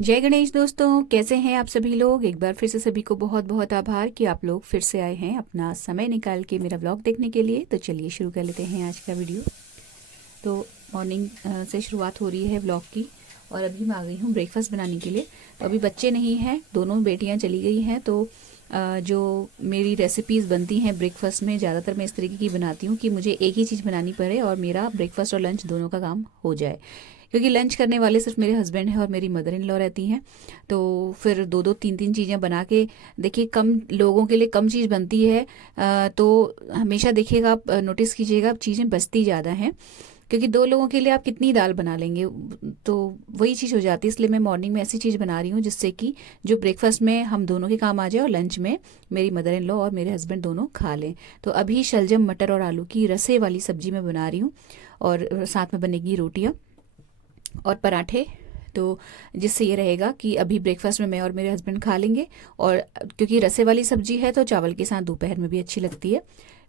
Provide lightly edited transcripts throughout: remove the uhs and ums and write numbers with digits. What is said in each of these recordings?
जय गणेश दोस्तों, कैसे हैं आप सभी लोग। एक बार फिर से सभी को बहुत बहुत आभार कि आप लोग फिर से आए हैं अपना समय निकाल के मेरा व्लॉग देखने के लिए। तो चलिए शुरू कर लेते हैं आज का वीडियो। तो मॉर्निंग से शुरुआत हो रही है व्लॉग की और अभी मैं आ गई हूँ ब्रेकफास्ट बनाने के लिए। तो अभी बच्चे नहीं हैं, दोनों बेटियाँ चली गई हैं। तो जो मेरी रेसिपीज़ बनती हैं ब्रेकफास्ट में, ज़्यादातर मैं इस तरीके की बनाती हूँ कि मुझे एक ही चीज़ बनानी पड़े और मेरा ब्रेकफास्ट और लंच दोनों का काम हो जाए। क्योंकि लंच करने वाले सिर्फ मेरे हस्बैंड हैं और मेरी मदर इन लॉ रहती हैं। तो फिर दो दो तीन तीन चीज़ें बना के, देखिए कम लोगों के लिए कम चीज़ बनती है। तो हमेशा देखिएगा, आप नोटिस कीजिएगा, चीज़ें बचती ज़्यादा हैं। क्योंकि दो लोगों के लिए आप कितनी दाल बना लेंगे, तो वही चीज़ हो जाती है। इसलिए मैं मॉर्निंग में ऐसी चीज़ बना रही हूँ जिससे कि जो ब्रेकफास्ट में हम दोनों के काम आ जाए और लंच में मेरी मदर इन लॉ और मेरे हस्बैंड दोनों खा लें। तो अभी शलजम मटर और आलू की रसे वाली सब्जी मैं बना रही हूँ और साथ में बनेगी रोटियाँ और पराठे। तो जिससे ये रहेगा कि अभी ब्रेकफास्ट में मैं और मेरे हस्बैंड खा लेंगे। और क्योंकि रसे वाली सब्जी है तो चावल के साथ दोपहर में भी अच्छी लगती है।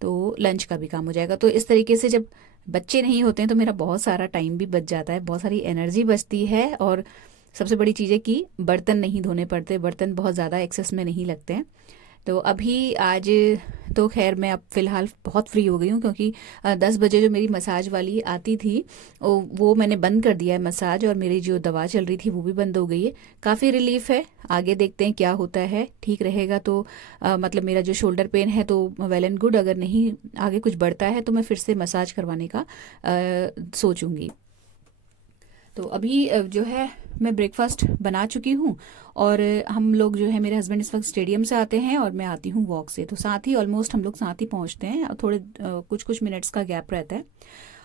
तो लंच का भी काम हो जाएगा। तो इस तरीके से जब बच्चे नहीं होते हैं तो मेरा बहुत सारा टाइम भी बच जाता है, बहुत सारी एनर्जी बचती है। और सबसे बड़ी चीज़ है कि बर्तन नहीं धोने पड़ते, बर्तन बहुत ज़्यादा एक्सेस में नहीं लगते हैं। तो अभी आज तो खैर मैं अब फ़िलहाल बहुत फ्री हो गई हूँ, क्योंकि 10 बजे जो मेरी मसाज वाली आती थी वो मैंने बंद कर दिया है मसाज, और मेरी जो दवा चल रही थी वो भी बंद हो गई है। काफ़ी रिलीफ है। आगे देखते हैं क्या होता है, ठीक रहेगा तो मतलब मेरा जो शोल्डर पेन है तो वेल एंड गुड। अगर नहीं आगे कुछ बढ़ता है तो मैं फिर से मसाज करवाने का सोचूंगी। तो अभी जो है मैं ब्रेकफास्ट बना चुकी हूँ। और हम लोग जो है, मेरे हस्बैंड इस वक्त स्टेडियम से आते हैं और मैं आती हूँ वॉक से। तो साथ ही ऑलमोस्ट हम लोग साथ ही पहुँचते हैं, और थोड़े कुछ कुछ मिनट्स का गैप रहता है।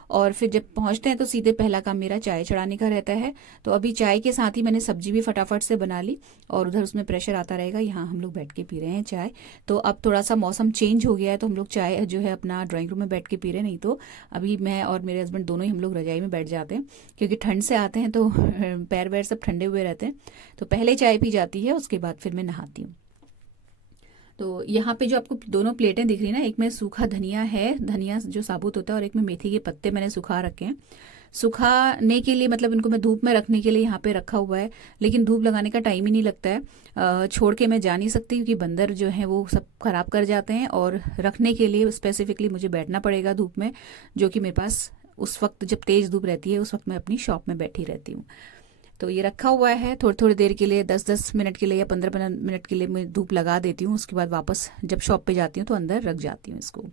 और फिर जब पहुंचते हैं तो सीधे पहला काम मेरा चाय चढ़ाने का रहता है। तो अभी चाय के साथ ही मैंने सब्जी भी फटाफट से बना ली, और उधर उसमें प्रेशर आता रहेगा। यहाँ हम लोग बैठ के पी रहे हैं चाय। तो अब थोड़ा सा मौसम चेंज हो गया है तो हम लोग चाय जो है अपना ड्राइंग रूम में बैठ के पी रहे हैं। नहीं तो अभी मैं और मेरे हस्बैंड दोनों ही हम लोग रजाई में बैठ जाते हैं, क्योंकि ठंड से आते हैं तो पैर वैर सब ठंडे हुए रहते हैं। तो पहले चाय पी जाती है, उसके बाद फिर मैं नहाती हूँ। तो यहाँ पे जो आपको दोनों प्लेटें दिख रही ना, एक में सूखा धनिया है, धनिया जो साबुत होता है, और एक में मेथी के पत्ते मैंने सुखा रखे हैं। सुखाने के लिए मतलब इनको मैं धूप में रखने के लिए यहाँ पे रखा हुआ है। लेकिन धूप लगाने का टाइम ही नहीं लगता है। छोड़ के मैं जा नहीं सकती, क्योंकि बंदर जो है वो सब खराब कर जाते हैं। और रखने के लिए स्पेसिफिकली मुझे बैठना पड़ेगा धूप में, जो कि मेरे पास उस वक्त जब तेज़ धूप रहती है उस वक्त मैं अपनी शॉप में बैठी रहती हूँ। तो ये रखा हुआ है थोड़ी थोड़ी देर के लिए, 10-10 मिनट के लिए या 15-15 मिनट के लिए मैं धूप लगा देती हूँ। उसके बाद वापस जब शॉप पे जाती हूँ तो अंदर रख जाती हूँ इसको।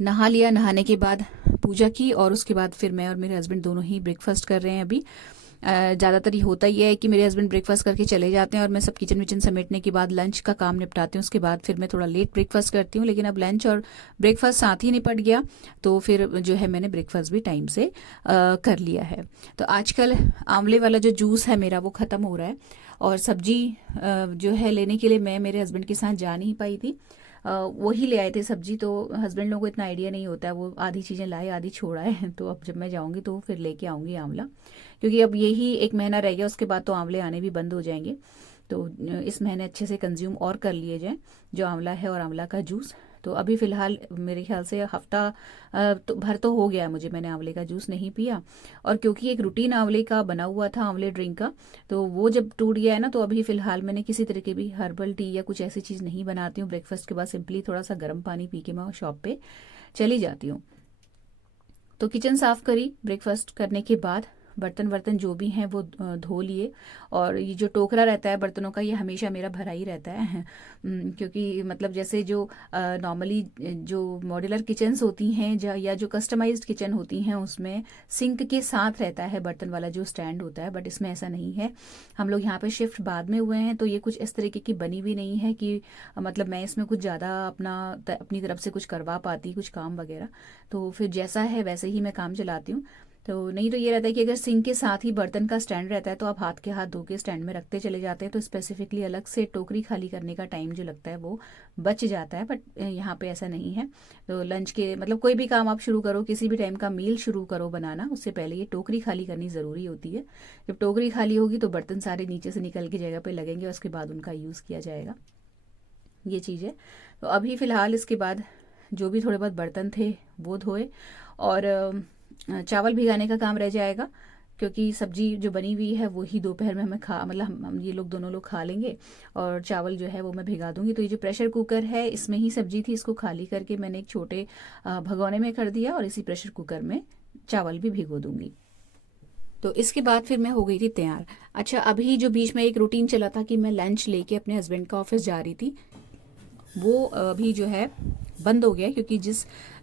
नहा लिया, नहाने के बाद पूजा की, और उसके बाद फिर मैं और मेरे हस्बैंड दोनों ही ब्रेकफास्ट कर रहे हैं अभी। ज़्यादातर ये होता ही है कि मेरे हस्बैंड ब्रेकफास्ट करके चले जाते हैं और मैं सब किचन विचन समेटने के बाद लंच का काम निपटाती हूँ। उसके बाद फिर मैं थोड़ा लेट ब्रेकफास्ट करती हूँ, लेकिन अब लंच और ब्रेकफास्ट साथ ही निपट गया। तो फिर जो है मैंने ब्रेकफास्ट भी टाइम से कर लिया है। तो आजकल आंवले वाला जो जूस है मेरा वो ख़त्म हो रहा है। और सब्जी जो है लेने के लिए मैं मेरे हस्बैंड के साथ जा नहीं पाई थी। वही ले आए थे सब्जी। तो हस्बैंड लोगों को इतना आइडिया नहीं होता है, वो आधी चीज़ें लाए आधी छोड़ आए। तो अब जब मैं जाऊंगी तो फिर लेके आऊंगी आंवला, क्योंकि अब यही एक महीना रह गया, उसके बाद तो आंवले आने भी बंद हो जाएंगे। तो इस महीने अच्छे से कंज्यूम और कर लिए जाए जो आंवला है और आंवला का जूस। तो अभी फ़िलहाल मेरे ख्याल से हफ्ता तो भर तो हो गया मुझे, मैंने आंवले का जूस नहीं पिया। और क्योंकि एक रूटीन आंवले का बना हुआ था, आंवले ड्रिंक का, तो वो जब टूट गया है ना, तो अभी फ़िलहाल मैंने किसी तरह की भी हर्बल टी या कुछ ऐसी चीज़ नहीं बनाती हूँ। ब्रेकफास्ट के बाद सिंपली थोड़ा सा गर्म पानी पी के मैं शॉप पे चली जाती हूँ। तो किचन साफ करी ब्रेकफास्ट करने के बाद, बर्तन वर्तन जो भी हैं वो धो लिए। और ये जो टोकरा रहता है बर्तनों का, ये हमेशा मेरा भरा ही रहता है। क्योंकि मतलब जैसे जो नॉर्मली जो मॉड्यूलर किचन्स होती हैं या जो कस्टमाइज्ड किचन होती हैं, उसमें सिंक के साथ रहता है बर्तन वाला जो स्टैंड होता है, बट इसमें ऐसा नहीं है। हम लोग यहाँ पे शिफ्ट बाद में हुए हैं, तो ये कुछ इस तरीके की बनी हुई नहीं है कि मतलब मैं इसमें कुछ ज़्यादा अपनी तरफ से कुछ करवा पाती कुछ काम वगैरह। तो फिर जैसा है वैसे ही मैं काम चलाती हूँ। तो नहीं तो ये रहता है कि अगर सिंक के साथ ही बर्तन का स्टैंड रहता है तो आप हाथ के हाथ धो के स्टैंड में रखते चले जाते हैं, तो स्पेसिफिकली अलग से टोकरी खाली करने का टाइम जो लगता है वो बच जाता है। बट यहाँ पे ऐसा नहीं है। तो लंच के मतलब कोई भी काम आप शुरू करो, किसी भी टाइम का मील शुरू करो बनाना, उससे पहले ये टोकरी खाली करनी ज़रूरी होती है। जब टोकरी खाली होगी तो बर्तन सारे नीचे से निकल के जगह पर लगेंगे, उसके बाद उनका यूज़ किया जाएगा। ये चीज़ है। तो अभी फ़िलहाल इसके बाद जो भी थोड़े बहुत बर्तन थे वो धोए, और चावल भिगाने का काम रह जाएगा। क्योंकि सब्जी जो बनी हुई है वही दोपहर में हमें मतलब हम ये लोग दोनों लोग खा लेंगे। और चावल जो है वो मैं भिगा दूंगी। तो ये जो प्रेशर कुकर है इसमें ही सब्जी थी, इसको खाली करके मैंने एक छोटे भगोने में कर दिया और इसी प्रेशर कुकर में चावल भी भिगो दूंगी। तो इसके बाद फिर मैं हो गई थी तैयार। अच्छा, अभी जो बीच में एक रूटीन चला था कि मैं लंच लेके अपने हस्बैंड का ऑफिस जा रही थी, वो अभी जो है बंद हो गया है, क्योंकि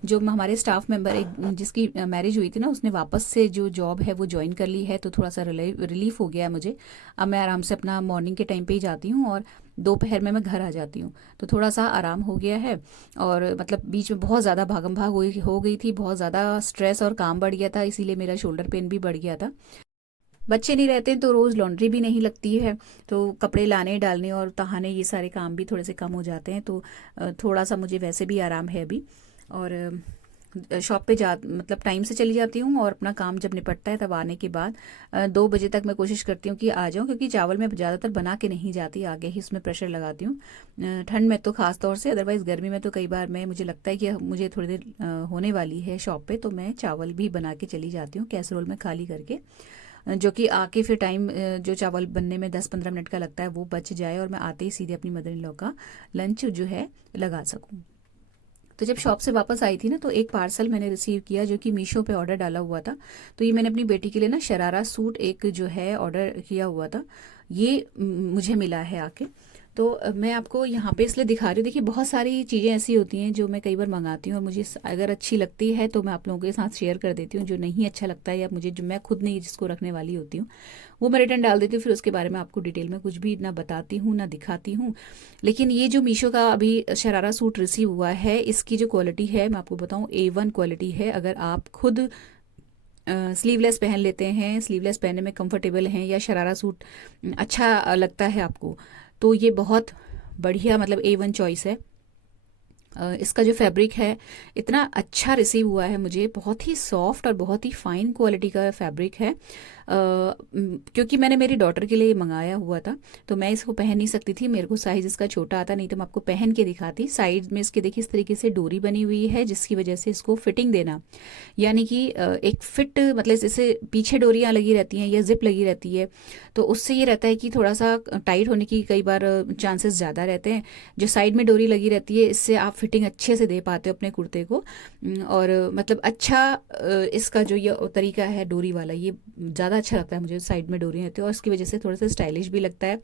जो हमारे स्टाफ मेंबर एक जिसकी मैरिज हुई थी ना, उसने वापस से जो जॉब है वो ज्वाइन कर ली है। तो थोड़ा सा रिलीफ हो गया है मुझे। अब मैं आराम से अपना मॉर्निंग के टाइम पे ही जाती हूँ और दोपहर में मैं घर आ जाती हूँ। तो थोड़ा सा आराम हो गया है। और मतलब बीच में बहुत ज़्यादा भागम भाग हो गई थी, बहुत ज़्यादा स्ट्रेस और काम बढ़ गया था, इसीलिए मेरा शोल्डर पेन भी बढ़ गया था। बच्चे नहीं रहते हैं तो रोज़ लॉन्ड्री भी नहीं लगती है, तो कपड़े लाने डालने और तहाने ये सारे काम भी थोड़े से कम हो जाते हैं। तो थोड़ा सा मुझे वैसे भी आराम है अभी। और शॉप पे जा मतलब टाइम से चली जाती हूँ और अपना काम जब निपटता है तब आने के बाद 2 बजे तक मैं कोशिश करती हूँ कि आ जाऊँ, क्योंकि चावल मैं ज़्यादातर बना के नहीं जाती, आगे ही उसमें प्रेशर लगाती हूँ। ठंड में तो खास तौर से, अदरवाइज़ गर्मी में तो कई बार मुझे लगता है कि मुझे थोड़ी देर होने वाली है शॉप पे, तो मैं चावल भी बना के चली जाती हूँ कैसरोल में खाली करके, जो कि आके फिर टाइम जो चावल बनने में 10-15 मिनट का लगता है वो बच जाए और मैं आते ही सीधे अपनी मदर इन लॉ का लंच जो है लगा सकूं। तो जब शॉप से वापस आई थी ना, तो एक पार्सल मैंने रिसीव किया जो कि मीशो पे ऑर्डर डाला हुआ था। तो ये मैंने अपनी बेटी के लिए ना शरारा सूट एक जो है ऑर्डर किया हुआ था, ये मुझे मिला है आके। तो मैं आपको यहाँ पे इसलिए दिखा रही हूँ। देखिए, बहुत सारी चीज़ें ऐसी होती हैं जो मैं कई बार मंगाती हूँ और मुझे अगर अच्छी लगती है तो मैं आप लोगों के साथ शेयर कर देती हूँ। जो नहीं अच्छा लगता है या मुझे जो मैं खुद नहीं जिसको रखने वाली होती हूँ वो मैं रिटर्न डाल देती हूँ। फिर उसके बारे में आपको डिटेल में कुछ भी ना बताती हूँ ना दिखाती हूँ। लेकिन ये जो मीशो का अभी शरारा सूट रिसीव हुआ है, इसकी जो क्वालिटी है मैं आपको बताऊँ A1 क्वालिटी है। अगर आप खुद स्लीवलेस पहन लेते हैं, स्लीवलेस पहनने में कंफर्टेबल हैं, या शरारा सूट अच्छा लगता है आपको, तो ये बहुत बढ़िया मतलब A1 चॉइस है। इसका जो फैब्रिक है इतना अच्छा रिसीव हुआ है मुझे, बहुत ही सॉफ्ट और बहुत ही फाइन क्वालिटी का फैब्रिक है। क्योंकि मैंने मेरी डॉटर के लिए ये मंगाया हुआ था, तो मैं इसको पहन नहीं सकती थी, मेरे को साइज इसका छोटा आता, नहीं तो मैं आपको पहन के दिखाती। साइड में इसके देखिए इस तरीके से डोरी बनी हुई है, जिसकी वजह से इसको फिटिंग देना, यानी कि एक फिट मतलब जैसे पीछे डोरियाँ लगी रहती हैं या जिप लगी रहती है, तो उससे ये रहता है कि थोड़ा सा टाइट होने की कई बार चांसेस ज़्यादा रहते हैं। जो साइड में डोरी लगी रहती है, इससे आप फिटिंग अच्छे से दे पाते हो अपने कुर्ते को। और मतलब अच्छा इसका जो ये तरीका है डोरी वाला, ये ज़्यादा अच्छा लगता है मुझे। साइड में डोरियाँ रहती है और इसकी वजह से थोड़ा सा स्टाइलिश भी लगता है।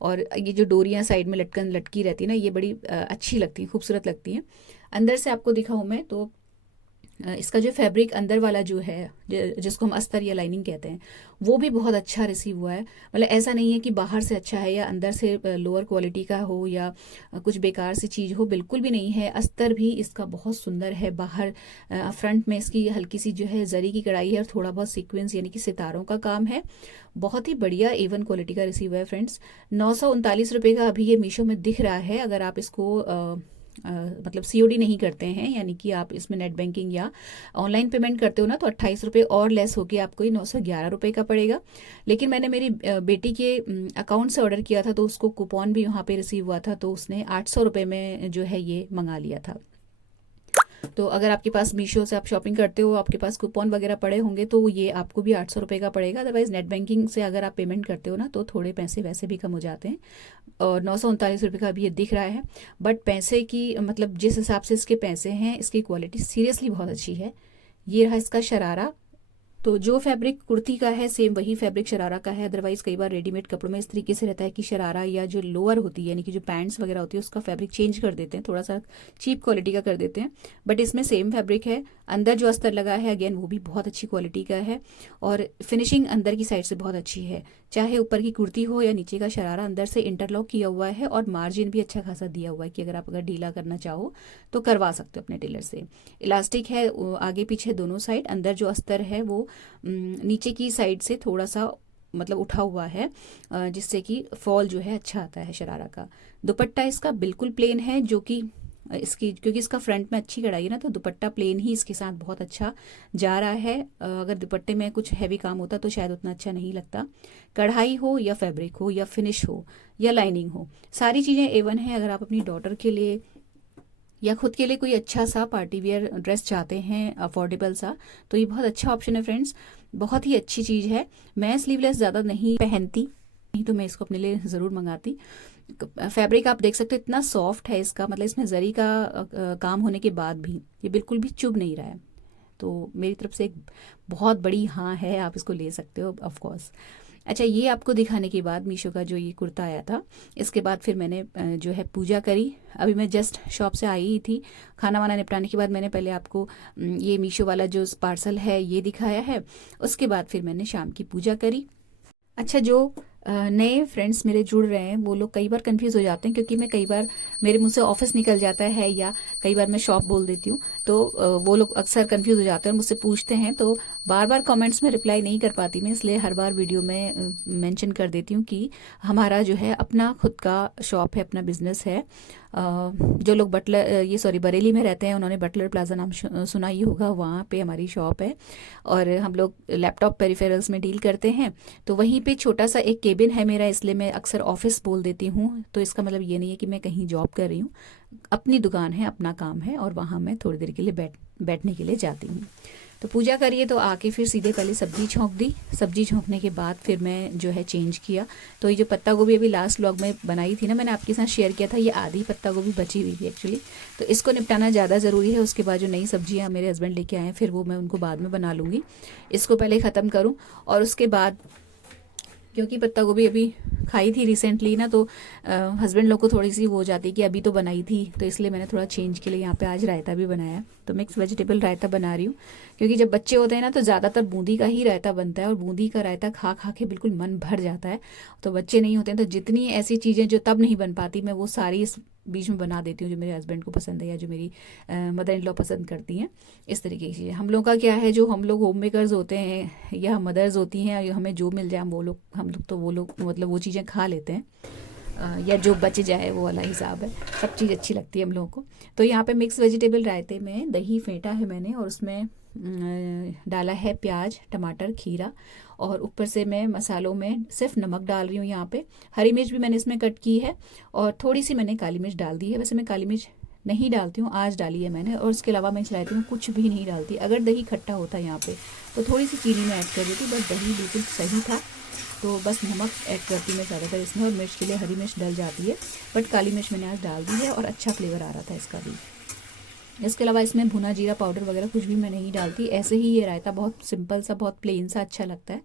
और ये जो डोरियाँ साइड में लटकी रहती है ना, ये बड़ी अच्छी लगती हैं, खूबसूरत लगती हैं। अंदर से आपको दिखाऊँ मैं तो इसका जो फैब्रिक अंदर वाला जो है, जिसको हम अस्तर या लाइनिंग कहते हैं, वो भी बहुत अच्छा रिसीव हुआ है। मतलब ऐसा नहीं है कि बाहर से अच्छा है या अंदर से लोअर क्वालिटी का हो या कुछ बेकार सी चीज़ हो, बिल्कुल भी नहीं है। अस्तर भी इसका बहुत सुंदर है। बाहर फ्रंट में इसकी हल्की सी जो है जरी की कढ़ाई है और थोड़ा बहुत सीक्वेंस यानी कि सितारों का काम है। बहुत ही बढ़िया A1 क्वालिटी का रिसीव है फ्रेंड्स। 939 रुपये का अभी ये मीशो में दिख रहा है। अगर आप इसको मतलब COD नहीं करते हैं, यानी कि आप इसमें नेट बैंकिंग या ऑनलाइन पेमेंट करते हो ना, तो 28 रुपये और लेस होके आपको ये 911 रुपये का पड़ेगा। लेकिन मैंने मेरी बेटी के अकाउंट से ऑर्डर किया था, तो उसको कूपन भी वहाँ पे रिसीव हुआ था, तो उसने 800 रुपये में जो है ये मंगा लिया था। तो अगर आपके पास मीशो से आप शॉपिंग करते हो, आपके पास कूपन वगैरह पड़े होंगे, तो ये आपको भी 800 रुपये का पड़ेगा। अदरवाइज़ नेट बैंकिंग से अगर आप पेमेंट करते हो ना, तो थोड़े पैसे वैसे भी कम हो जाते हैं। और 939 रुपये का अभी ये दिख रहा है। बट पैसे की मतलब जिस हिसाब से इसके पैसे हैं, इसकी क्वालिटी सीरियसली बहुत अच्छी है। ये रहा इसका शरारा। तो जो फैब्रिक कुर्ती का है सेम वही फैब्रिक शरारा का है। अदरवाइज कई बार रेडीमेड कपड़ों में इस तरीके से रहता है कि शरारा या जो लोअर होती है यानी कि जो पैंट्स वगैरह होती है उसका फैब्रिक चेंज कर देते हैं, थोड़ा सा चीप क्वालिटी का कर देते हैं। बट इसमें सेम फैब्रिक है। अंदर जो अस्तर लगा है अगेन वो भी बहुत अच्छी क्वालिटी का है और फिनिशिंग अंदर की साइड से बहुत अच्छी है। चाहे ऊपर की कुर्ती हो या नीचे का शरारा, अंदर से इंटरलॉक किया हुआ है और मार्जिन भी अच्छा खासा दिया हुआ है कि अगर ढीला करना चाहो तो करवा सकते हो अपने टेलर से। इलास्टिक है आगे पीछे दोनों साइड। अंदर जो अस्तर है वो नीचे की साइड से थोड़ा सा मतलब उठा हुआ है, जिससे कि फॉल जो है अच्छा आता है शरारा का। दुपट्टा इसका बिल्कुल प्लेन है, जो कि इसकी क्योंकि इसका फ्रंट में अच्छी कढ़ाई है ना, तो दुपट्टा प्लेन ही इसके साथ बहुत अच्छा जा रहा है। अगर दुपट्टे में कुछ हैवी काम होता तो शायद उतना अच्छा नहीं लगता। कढ़ाई हो या फैब्रिक हो या फिनिश हो या लाइनिंग हो, सारी चीज़ें A1 है। अगर आप अपनी डॉटर के लिए या खुद के लिए कोई अच्छा सा पार्टी वेयर ड्रेस चाहते हैं अफोर्डेबल सा, तो ये बहुत अच्छा ऑप्शन है फ्रेंड्स, बहुत ही अच्छी चीज़ है। मैं स्लीवलेस ज़्यादा नहीं पहनती, नहीं तो मैं इसको अपने लिए ज़रूर मंगाती। फैब्रिक आप देख सकते हो इतना सॉफ्ट है इसका, मतलब इसमें जरी का काम होने के बाद भी ये बिल्कुल भी चुभ नहीं रहा है। तो मेरी तरफ से एक बहुत बड़ी हाँ है, आप इसको ले सकते हो ऑफ कोर्स। अच्छा, ये आपको दिखाने के बाद मीशो का जो ये कुर्ता आया था, इसके बाद फिर मैंने जो है पूजा करी। अभी मैं जस्ट शॉप से आई ही थी, खाना वाना निपटाने के बाद मैंने पहले आपको ये मीशो वाला जो पार्सल है ये दिखाया है, उसके बाद फिर मैंने शाम की पूजा करी। अच्छा, जो नए फ्रेंड्स मेरे जुड़ रहे हैं वो लोग कई बार कंफ्यूज हो जाते हैं, क्योंकि मैं कई बार मेरे मुंह से ऑफिस निकल जाता है या कई बार मैं शॉप बोल देती हूँ, तो वो लोग अक्सर कंफ्यूज हो जाते हैं और मुझसे पूछते हैं। तो बार बार कमेंट्स में रिप्लाई नहीं कर पाती मैं, इसलिए हर बार वीडियो में मेंशन कर देती हूँ कि हमारा जो है अपना खुद का शॉप है, अपना बिजनेस है। जो लोग बरेली में रहते हैं उन्होंने बटलर प्लाजा नाम सुना ही होगा, वहाँ पे हमारी शॉप है और हम लोग लैपटॉप पेरिफेरल्स में डील करते हैं। तो वहीं पे छोटा सा एक केबिन है मेरा, इसलिए मैं अक्सर ऑफिस बोल देती हूँ। तो इसका मतलब ये नहीं है कि मैं कहीं जॉब कर रही हूँ, अपनी दुकान है, अपना काम है और वहाँ मैं थोड़ी देर के लिए बैठने के लिए जाती हूँ। तो पूजा करिए तो आके फिर सीधे पहले सब्जी छोंक दी। सब्जी छोंकने के बाद फिर मैं जो है चेंज किया। तो ये जो पत्ता गोभी अभी लास्ट व्लॉग में बनाई थी ना, मैंने आपके साथ शेयर किया था, ये आधी पत्ता गोभी बची हुई थी एक्चुअली, तो इसको निपटाना ज़्यादा ज़रूरी है। उसके बाद जो नई सब्जियाँ मेरे हस्बैंड लेके आए हैं फिर वो मैं उनको बाद में बना लूँगी। इसको पहले ख़त्म करूँ और उसके बाद, क्योंकि पत्ता गोभी अभी खाई थी रिसेंटली ना, तो हस्बैंड लोग को थोड़ी सी वो हो जाती है कि अभी तो बनाई थी, तो इसलिए मैंने थोड़ा चेंज के लिए यहाँ पे आज रायता भी बनाया। तो मिक्स वेजिटेबल रायता बना रही हूँ, क्योंकि जब बच्चे होते हैं ना तो ज़्यादातर बूंदी का ही रायता बनता है और बूंदी का रायता खा खा के बिल्कुल मन भर जाता है। तो बच्चे नहीं होते हैं तो जितनी ऐसी चीज़ें जो तब नहीं बन पाती मैं वो सारी इस बीच में बना देती हूँ, जो मेरे हस्बैंड को पसंद है या जो मेरी मदर इन लॉ पसंद करती हैं। इस तरीके की चीज़ें हम लोग का क्या है, जो हम लोग होम मेकर्स होते हैं या मदर्स होती हैं, हमें जो मिल जाए हम लोग तो वो लोग मतलब वो चीज़ें खा लेते हैं, या जो बच जाए वो वाला हिसाब है। सब चीज़ अच्छी लगती है हम लोगों को। तो यहाँ पे मिक्स वेजिटेबल रायते में दही फेंटा है मैंने और उसमें डाला है प्याज, टमाटर, खीरा और ऊपर से मैं मसालों में सिर्फ नमक डाल रही हूँ। यहाँ पे हरी मिर्च भी मैंने इसमें कट की है और थोड़ी सी मैंने काली मिर्च डाल दी है। वैसे मैं काली मिर्च नहीं डालती हूँ, आज डाली है मैंने, और इसके अलावा मैं चलाती हूँ कुछ भी नहीं डालती। अगर दही खट्टा होता यहाँ पे तो थोड़ी सी चीनी में ऐड कर देती, बट दही बिल्कुल सही था तो बस नमक ऐड करती मैं ज़्यादातर इसमें, और मिर्च के लिए हरी मिर्च डल जाती है, बट काली मिर्च मैंने आज डाल दी है और अच्छा फ्लेवर आ रहा था इसका भी। इसके अलावा इसमें भुना जीरा पाउडर वगैरह कुछ भी मैं नहीं डालती, ऐसे ही ये रायता बहुत सिंपल सा, बहुत प्लेन सा अच्छा लगता है।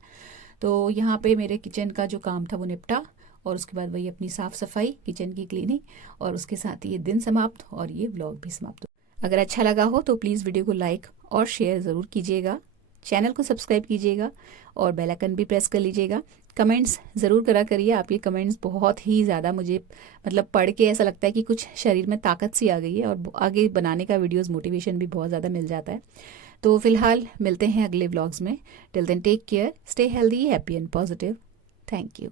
तो यहाँ पे मेरे किचन का जो काम था वो निपटा और उसके बाद वही अपनी साफ़ सफाई, किचन की क्लीनिंग, और उसके साथ ये दिन समाप्त और ये व्लॉग भी समाप्त। अगर अच्छा लगा हो तो प्लीज़ वीडियो को लाइक और शेयर ज़रूर कीजिएगा, चैनल को सब्सक्राइब कीजिएगा और बेल आइकन भी प्रेस कर लीजिएगा। कमेंट्स ज़रूर करा करिए, आपके कमेंट्स बहुत ही ज़्यादा मुझे मतलब पढ़ के ऐसा लगता है कि कुछ शरीर में ताकत सी आ गई है और आगे बनाने का वीडियोस मोटिवेशन भी बहुत ज़्यादा मिल जाता है। तो फिलहाल मिलते हैं अगले व्लॉग्स में। Till then take care, stay healthy, happy and positive. Thank you.